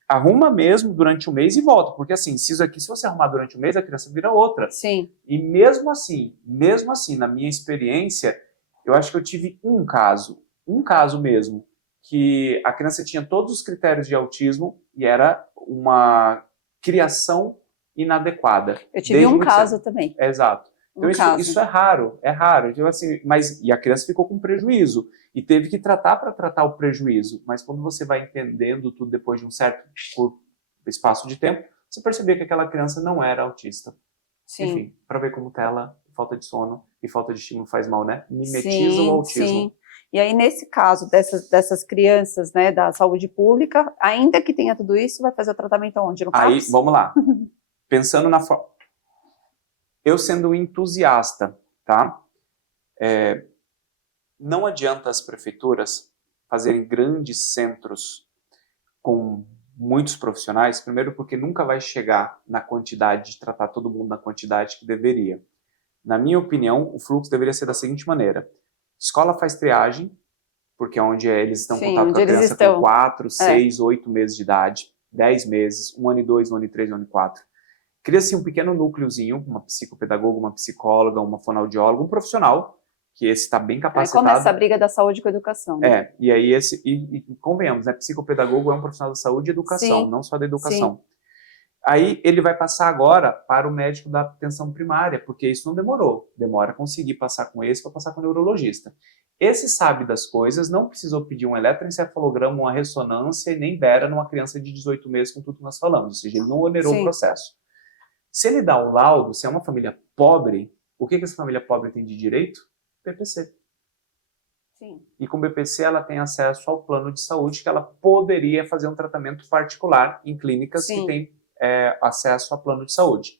arruma mesmo durante um mês e volta, porque assim, se você arrumar durante um mês, a criança vira outra. Sim. E mesmo assim, na minha experiência, eu acho que eu tive um caso mesmo, que a criança tinha todos os critérios de autismo e era uma criação inadequada. Eu tive um caso também. Exato. Então isso é raro. Então, assim, e a criança ficou com prejuízo e teve que tratar para tratar o prejuízo. Mas quando você vai entendendo tudo depois de um certo espaço de tempo, você percebia que aquela criança não era autista. Sim. Enfim, para ver como tela, falta de sono e falta de estímulo faz mal, né? Mimetiza o autismo. Sim. E aí, nesse caso dessas crianças, né, da saúde pública, ainda que tenha tudo isso, vai fazer o tratamento onde? No CAPS? Aí, vamos lá. Pensando na forma... Eu sendo um entusiasta, tá? Não adianta as prefeituras fazerem grandes centros com muitos profissionais, primeiro porque nunca vai chegar na quantidade de tratar todo mundo na quantidade que deveria. Na minha opinião, o fluxo deveria ser da seguinte maneira. Escola faz triagem, porque é onde eles estão em contato com a criança com 4, 6, 8 meses de idade, 10 meses, 1 ano e 2, 1 ano e 3, 1 ano e 4. Cria-se um pequeno núcleozinho, uma psicopedagoga, uma psicóloga, uma fonoaudióloga, um profissional, que esse está bem capacitado. Aí começa a briga da saúde com a educação. Né? E aí convenhamos, né? Psicopedagogo é um profissional da saúde e educação, não só da educação. Sim. Aí ele vai passar agora para o médico da atenção primária, porque isso não demorou. Demora conseguir passar com esse para passar com o neurologista. Esse sabe das coisas, não precisou pedir um eletroencefalograma, uma ressonância e nem bera numa criança de 18 meses com tudo que nós falamos. Ou seja, ele não onerou o processo. Se ele dá o laudo, se é uma família pobre, o que essa família pobre tem de direito? BPC. Sim. E com o BPC ela tem acesso ao plano de saúde que ela poderia fazer um tratamento particular em clínicas que têm acesso a plano de saúde.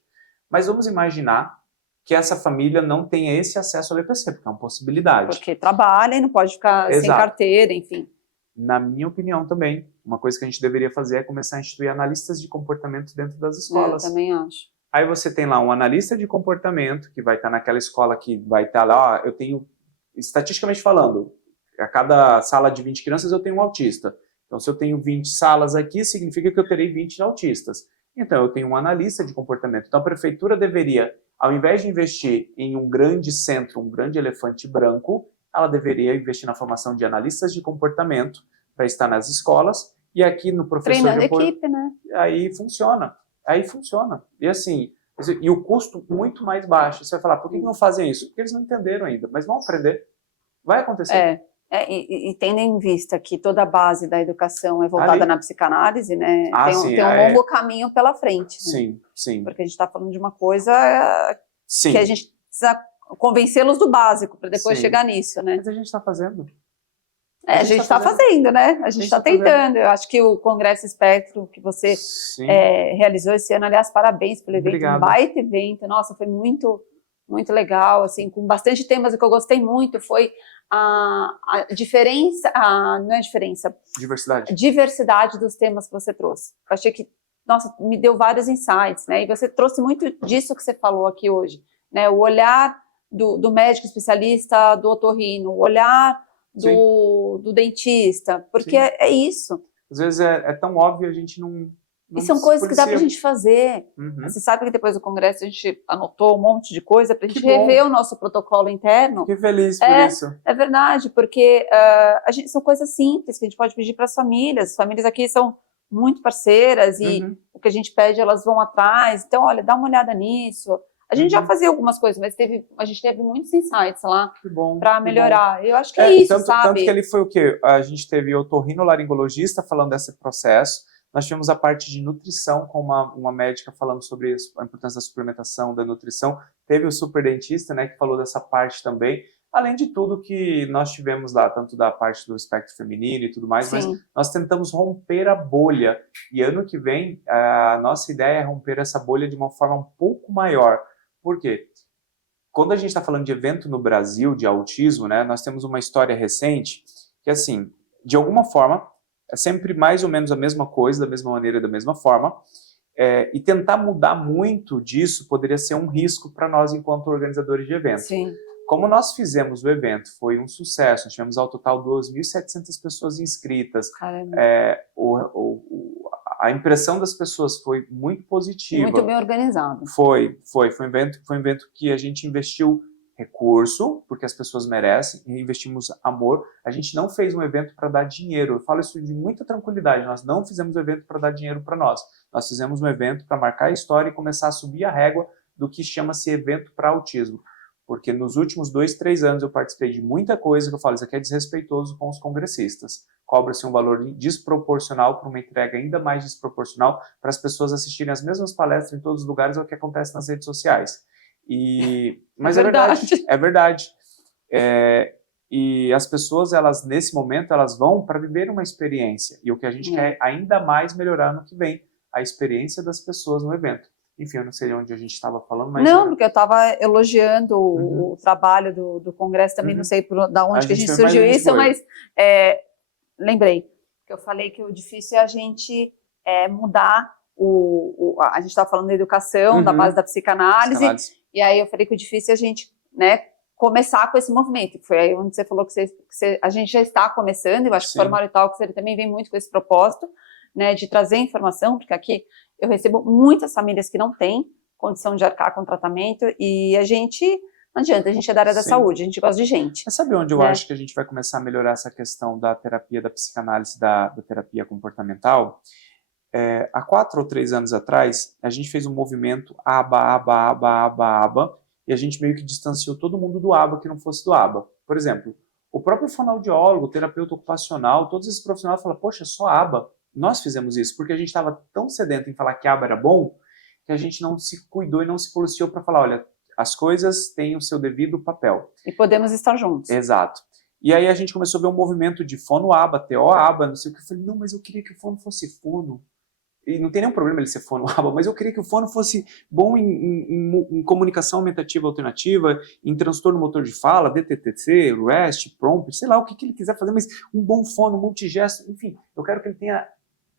Mas vamos imaginar que essa família não tenha esse acesso ao BPC, porque é uma possibilidade. Porque trabalha e não pode ficar sem carteira, enfim. Na minha opinião também, uma coisa que a gente deveria fazer é começar a instituir analistas de comportamento dentro das escolas. Eu também acho. Aí você tem lá um analista de comportamento que vai estar naquela escola que vai estar lá, eu tenho, estatisticamente falando, a cada sala de 20 crianças eu tenho um autista. Então se eu tenho 20 salas aqui, significa que eu terei 20 autistas. Então eu tenho um analista de comportamento. Então a prefeitura deveria Ao invés de investir em um grande centro, um grande elefante branco, ela deveria investir na formação de analistas de comportamento para estar nas escolas, e aqui no professor treinando de apoio, equipe, né? Aí funciona. E assim, e o custo muito mais baixo. Você vai falar, por que não fazem isso? Porque eles não entenderam ainda, mas vão aprender. Vai acontecer. E tendo em vista que toda a base da educação é voltada na psicanálise, né? Tem um longo caminho pela frente. Né? Sim, sim. Porque a gente está falando de uma coisa que a gente precisa convencê-los do básico para depois chegar nisso, né? Mas a gente está fazendo. A gente está fazendo, né? A gente está tentando. Eu acho que o Congresso Espectro que você realizou esse ano, aliás, parabéns pelo evento, um baita evento. Nossa, foi muito, muito legal, assim, com bastante temas. O que eu gostei muito foi a diferença, não é diferença, diversidade dos temas que você trouxe. Eu achei que, nossa, me deu vários insights, né? E você trouxe muito disso que você falou aqui hoje, né? O olhar do médico especialista, do otorrino, o olhar do dentista, porque é isso. Às vezes é tão óbvio, a gente não e são coisas que dá pra gente fazer. Você sabe que depois do congresso a gente anotou um monte de coisa pra gente rever o nosso protocolo interno. Fiquei feliz por isso. É verdade, porque são coisas simples que a gente pode pedir para as famílias. As famílias aqui são muito parceiras e o que a gente pede, elas vão atrás. Então, olha, dá uma olhada nisso. A gente já fazia algumas coisas, mas a gente teve muitos insights lá para melhorar. Eu acho que é isso, sabe? Tanto que ali foi o quê? A gente teve o otorrinolaringologista falando desse processo, nós tivemos a parte de nutrição com uma médica falando sobre a importância da suplementação, da nutrição, teve o superdentista, né, que falou dessa parte também, além de tudo que nós tivemos lá, tanto da parte do espectro feminino e tudo mais, mas nós tentamos romper a bolha, e ano que vem a nossa ideia é romper essa bolha de uma forma um pouco maior. Por quê? Quando a gente está falando de evento no Brasil, de autismo, né, nós temos uma história recente que, assim, de alguma forma, é sempre mais ou menos a mesma coisa, da mesma maneira, da mesma forma, e tentar mudar muito disso poderia ser um risco para nós enquanto organizadores de eventos. Como nós fizemos o evento, foi um sucesso, nós tivemos ao total 2.700 pessoas inscritas, a impressão das pessoas foi muito positiva. Muito bem organizado. Foi um evento que a gente investiu recurso, porque as pessoas merecem, e investimos amor. A gente não fez um evento para dar dinheiro. Eu falo isso de muita tranquilidade. Nós não fizemos um evento para dar dinheiro para nós. Nós fizemos um evento para marcar a história e começar a subir a régua do que chama-se evento para autismo. Porque nos últimos 2, 3 anos eu participei de muita coisa que eu falo, isso aqui é desrespeitoso com os congressistas. Cobra-se um valor desproporcional para uma entrega ainda mais desproporcional para as pessoas assistirem as mesmas palestras em todos os lugares, é o que acontece nas redes sociais. Mas é verdade. E as pessoas, elas nesse momento, elas vão para viver uma experiência. E o que a gente quer ainda mais melhorar no que vem, a experiência das pessoas no evento. Enfim, eu não sei onde a gente estava falando, mas... Não, porque eu estava elogiando o trabalho do Congresso, também não sei da onde que a gente surgiu isso, mas lembrei que eu falei que o difícil é a gente mudar a gente estava falando da educação, da base da psicanálise, e aí eu falei que o difícil é a gente, né, começar com esse movimento, que foi aí onde você falou que a gente já está começando, eu acho que o Formal Talks ele também vem muito com esse propósito, né, de trazer informação, porque aqui eu recebo muitas famílias que não têm condição de arcar com tratamento e não adianta, a gente é da área da saúde, a gente gosta de gente. Mas sabe onde eu acho que a gente vai começar a melhorar essa questão da terapia, da psicanálise, da terapia comportamental? Há 4 ou 3 anos atrás, a gente fez um movimento aba, e a gente meio que distanciou todo mundo do aba que não fosse do aba. Por exemplo, o próprio fonoaudiólogo, o terapeuta ocupacional, todos esses profissionais falam, poxa, só aba. Nós fizemos isso porque a gente estava tão sedento em falar que aba era bom, que a gente não se cuidou e não se policiou para falar, olha, as coisas têm o seu devido papel. E podemos estar juntos. Exato. E aí a gente começou a ver um movimento de fono-aba, TO-aba, não sei o que. Eu falei, não, mas eu queria que o fono fosse fono. E não tem nenhum problema ele ser fono-aba, mas eu queria que o fono fosse bom em comunicação aumentativa alternativa, em transtorno motor de fala, DTTC, REST, PROMPT, sei lá, o que ele quiser fazer, mas um bom fono, multigesto, enfim, eu quero que ele tenha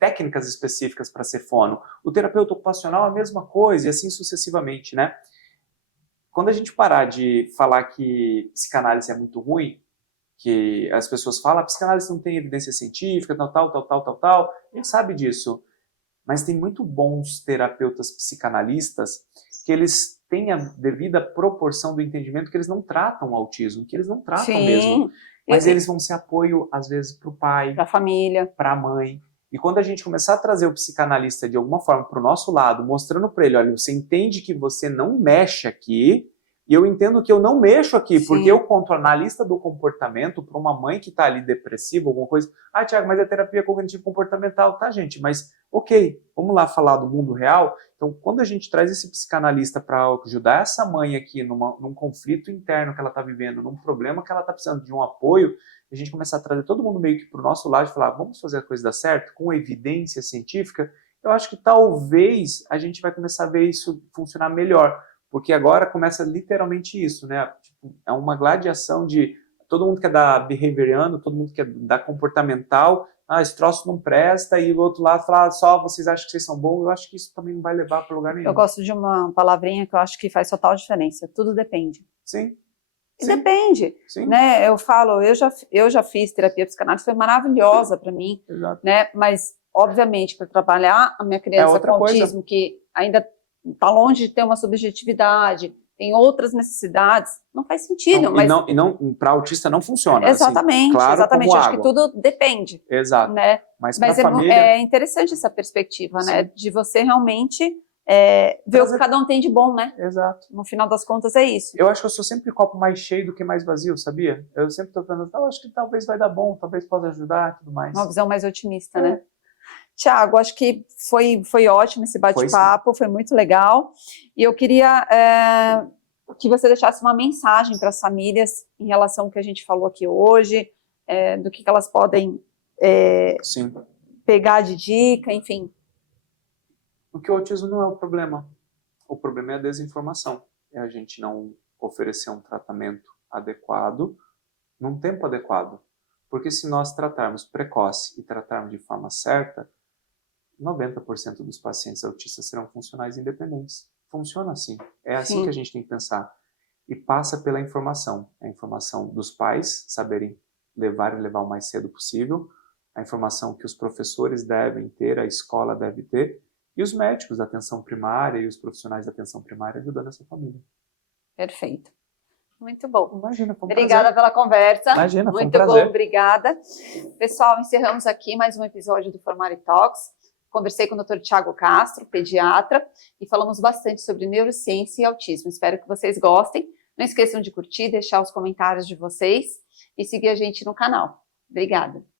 técnicas específicas para ser fono. O terapeuta ocupacional a mesma coisa, e assim sucessivamente, né? Quando a gente parar de falar que psicanálise é muito ruim, que as pessoas falam, a psicanálise não tem evidência científica, tal, a gente sabe disso. Mas tem muito bons terapeutas psicanalistas que eles têm a devida proporção do entendimento que eles não tratam o autismo, que eles não tratam mesmo. Mas eles vão ser apoio, às vezes, para o pai, para a família, para a mãe. E quando a gente começar a trazer o psicanalista de alguma forma para o nosso lado, mostrando para ele, olha, você entende que você não mexe aqui, e eu entendo que eu não mexo aqui, porque eu conto a analista do comportamento para uma mãe que está ali depressiva, alguma coisa. Ah, Thiago, mas é terapia cognitivo-comportamental, tá, gente? Mas, ok, vamos lá falar do mundo real. Então, quando a gente traz esse psicanalista para ajudar essa mãe aqui num conflito interno que ela está vivendo, num problema que ela está precisando de um apoio, a gente começar a trazer todo mundo meio que para o nosso lado e falar, vamos fazer a coisa dar certo, com evidência científica, eu acho que talvez a gente vai começar a ver isso funcionar melhor. Porque agora começa literalmente isso, né? Tipo, é uma gladiação de todo mundo quer dar behavioriano, todo mundo quer dar comportamental, esse troço não presta, e o outro lado fala, só vocês acham que vocês são bons, eu acho que isso também não vai levar para lugar nenhum. Eu gosto de uma palavrinha que eu acho que faz total diferença, tudo depende. Sim. E depende, né? Eu falo, eu já fiz terapia psicanálise, foi maravilhosa para mim, né? Mas, obviamente, para trabalhar a minha criança com autismo, que ainda está longe de ter uma subjetividade, tem outras necessidades, não faz sentido. E não para autista não funciona. Exatamente, assim, claro, exatamente. Como acho água. que tudo depende. Exato. Né? Mas família... é interessante essa perspectiva, né? De você realmente ver o que cada um tem de bom, né? Exato. No final das contas é isso. Eu acho que eu sou sempre copo mais cheio do que mais vazio, sabia? Eu sempre estou falando, acho que talvez vai dar bom, talvez possa ajudar e tudo mais. Uma visão mais otimista, né? Tiago, acho que foi ótimo esse bate-papo, foi muito legal. E eu queria que você deixasse uma mensagem para as famílias em relação ao que a gente falou aqui hoje, do que elas podem pegar de dica, enfim. Porque o autismo não é o problema. O problema é a desinformação. É a gente não oferecer um tratamento adequado num tempo adequado. Porque se nós tratarmos precoce e tratarmos de forma certa, 90% dos pacientes autistas serão funcionais independentes. Funciona assim. É assim que a gente tem que pensar. E passa pela informação. A informação dos pais, saberem levar o mais cedo possível. A informação que os professores devem ter, a escola deve ter. E os médicos da atenção primária e os profissionais da atenção primária ajudando essa família. Perfeito. Muito bom. Imagina, foi um Obrigada prazer. pela conversa. Imagina, foi um muito prazer. Bom, obrigada. Pessoal, encerramos aqui mais um episódio do Formare Talks. Conversei com o Dr. Thiago Castro, pediatra, e falamos bastante sobre neurociência e autismo. Espero que vocês gostem. Não esqueçam de curtir, deixar os comentários de vocês e seguir a gente no canal. Obrigada.